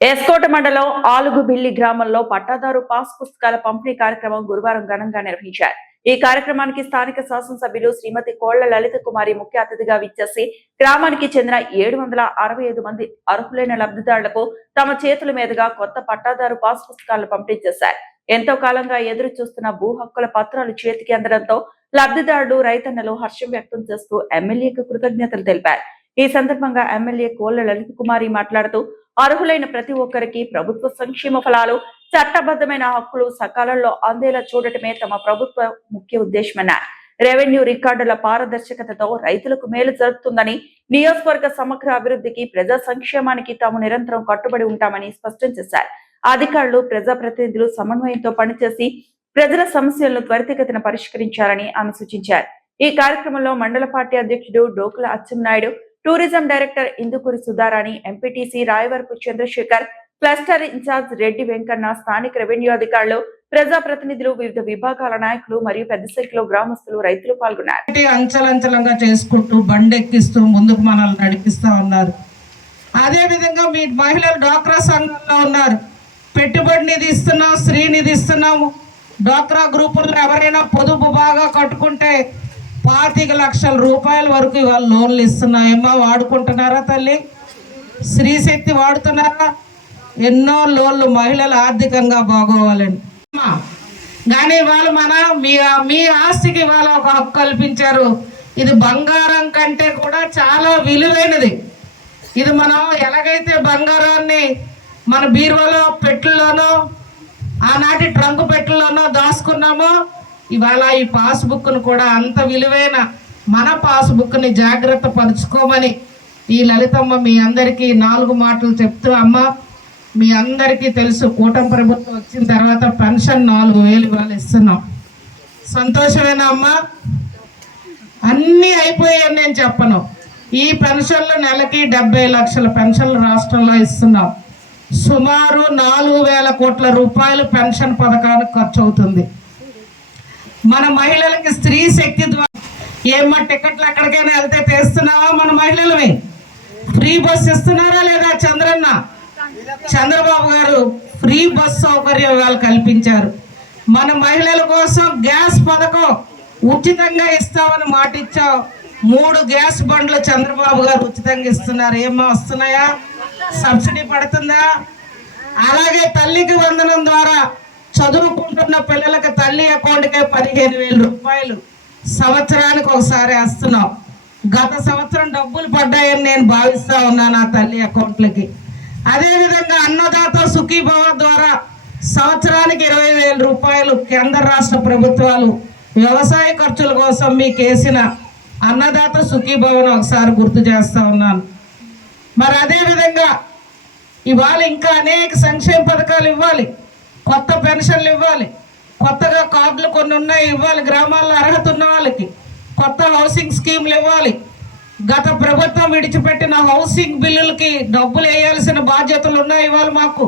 ఎస్కోట మండలం ఆలుగుబిల్లి గ్రామంలో పట్టాదారు పాస్ పుస్తకాల పంపిణీ కార్యక్రమం గురువారం ఘనంగా నిర్వహించారు. ఈ కార్యక్రమానికి స్థానిక శాసనసభ్యులు శ్రీమతి కోళ్ల లలిత కుమారి ముఖ్య అతిథిగా విచ్చేసి గ్రామానికి చెందిన 765 మంది అర్హులైన లబ్ధిదారులకు తమ చేతుల మీదుగా కొత్త పట్టాదారు పాస్ పుస్తకాలను పంపిణీ చేశారు. ఎంతో కాలంగా ఎదురు చూస్తున్న భూ హక్కుల పత్రాలు చేతికి అందడంతో లబ్ధిదారులు రైతన్నలు హర్షం వ్యక్తం చేస్తూ ఎమ్మెల్యేకు కృతజ్ఞతలు తెలిపారు. ఈ సందర్భంగా ఎమ్మెల్యే కోళ్ల లలిత కుమారి మాట్లాడుతూ అర్హులైన ప్రతి ఒక్కరికి ప్రభుత్వ సంక్షేమ ఫలాలు, చట్టబద్ధమైన హక్కులు సకాలంలో అందేలా చూడటమే తమ ప్రభుత్వ ముఖ్య ఉద్దేశమన్నారు. రెవెన్యూ రికార్డుల పారదర్శకతతో రైతులకు మేలు జరుగుతుందని, నియోజకవర్గ సమగ్ర అభివృద్ధికి, ప్రజా సంక్షేమానికి తాము నిరంతరం కట్టుబడి ఉంటామని స్పష్టం చేశారు. అధికారులు, ప్రజాప్రతినిధులు సమన్వయంతో పనిచేసి ప్రజల సమస్యలను త్వరితగతిన పరిష్కరించాలని ఆమె సూచించారు. ఈ కార్యక్రమంలో మండల పార్టీ అధ్యక్షుడు Dokula Atchannaidu, tourism director Indukuri Sudharani, MPTC Rayavarapu Chandrasekhar, cluster in charge Reddy Venkanna, స్థానిక రెవెన్యూ అధికారులు, ప్రజాప్రతినిధులు, వివిధ విభాగాల నాయకులు మరియు పెద్ద సంఖ్యలో గ్రామస్తులు, రైతులు పాల్గొన్నారు. అంచలంచలంగా చేసుకుంటూ బండెక్కిస్తూ ముందుకు మనల్ని నడిపిస్తా ఉన్నారు. అదే విధంగా మీ మహిళలు డ్వాక్రా సంఘంలో ఉన్నారు. పెట్టుబడి నిధి ఇస్తున్నాం, స్త్రీ నిధి ఇస్తున్నాము. డ్వాక్రా గ్రూపుల్లో ఎవరైనా పొదుపు బాగా కట్టుకుంటే 25 లక్షల రూపాయల వరకు ఇవాళ లోన్లు ఇస్తున్నాయమ్మా. వాడుకుంటున్నారా తల్లి? స్త్రీశక్తి వాడుతున్నారా? ఎన్నో లోన్లు మహిళలు ఆర్థికంగా బాగోవాలని. కానీ ఇవాళ మీ ఆస్తికి ఇవాళ ఒక హక్కు కల్పించారు. ఇది బంగారం కంటే కూడా చాలా విలువైనది. ఇది మనం ఎలాగైతే బంగారాన్ని మన బీరువాలో పెట్టెల్లోనో, ఆనాటి ట్రంక్ పెట్టెల్లోనో దాచుకున్నామో, ఇవాళ ఈ పాస్బుక్ను కూడా అంత విలువైన మన పాస్బుక్ని జాగ్రత్త పరుచుకోమని ఈ లలితమ్మ మీ అందరికీ 4 మాటలు చెప్తూ, అమ్మ మీ అందరికీ తెలుసు, కూటమి ప్రభుత్వం వచ్చిన తర్వాత పెన్షన్ 4000 ఇవాళ ఇస్తున్నాం. సంతోషమేనా అమ్మ? అన్నీ అయిపోయాయని నేను చెప్పను. ఈ పెన్షన్లు నెలకి 70 లక్షల పెన్షన్లు రాష్ట్రంలో ఇస్తున్నాం. సుమారు 4000 కోట్ల రూపాయలు పెన్షన్ పథకానికి ఖర్చు అవుతుంది. మన మహిళలకి స్త్రీ శక్తి ద్వారా ఏమన్నా టికెట్లు ఎక్కడికైనా వెళ్తే తెస్తున్నావా? మన మహిళలవి ఫ్రీ బస్ ఇస్తున్నారా లేదా? చంద్రబాబు గారు ఫ్రీ బస్ సౌకర్యం వాళ్ళు కల్పించారు. మన మహిళల కోసం గ్యాస్ పథకం ఉచితంగా ఇస్తామని మాట ఇచ్చావు. 3 గ్యాస్ బండ్లు చంద్రబాబు గారు ఉచితంగా ఇస్తున్నారు. ఏమో వస్తున్నాయా? సబ్సిడీ పడుతుందా? అలాగే తల్లికి వందనం ద్వారా చదువుకుంటున్న పిల్లలకి తల్లి అకౌంట్కే 15,000 రూపాయలు సంవత్సరానికి ఒకసారి వేస్తున్నాం. గత సంవత్సరం డబ్బులు పడ్డాయని నేను భావిస్తా ఉన్నాను ఆ తల్లి అకౌంట్లకి. అదేవిధంగా అన్నదాత సుఖీభవ ద్వారా సంవత్సరానికి 20,000 రూపాయలు కేంద్ర రాష్ట్ర ప్రభుత్వాలు వ్యవసాయ ఖర్చుల కోసం మీకు వేసిన అన్నదాత సుఖీభవను ఒకసారి గుర్తు చేస్తా ఉన్నాను. మరి అదేవిధంగా ఇవాళ ఇంకా అనేక సంక్షేమ పథకాలు ఇవ్వాలి, కొత్త పెన్షన్లు ఇవ్వాలి, కొత్తగా కార్డులు కొన్ని ఉన్నాయి ఇవ్వాలి, గ్రామాల్లో అర్హత ఉన్న వాళ్ళకి కొత్త హౌసింగ్ స్కీమ్లు ఇవ్వాలి. గత ప్రభుత్వం విడిచిపెట్టిన హౌసింగ్ బిల్లులకి డబ్బులు వేయాల్సిన బాధ్యతలు ఉన్నాయి ఇవాళ మాకు.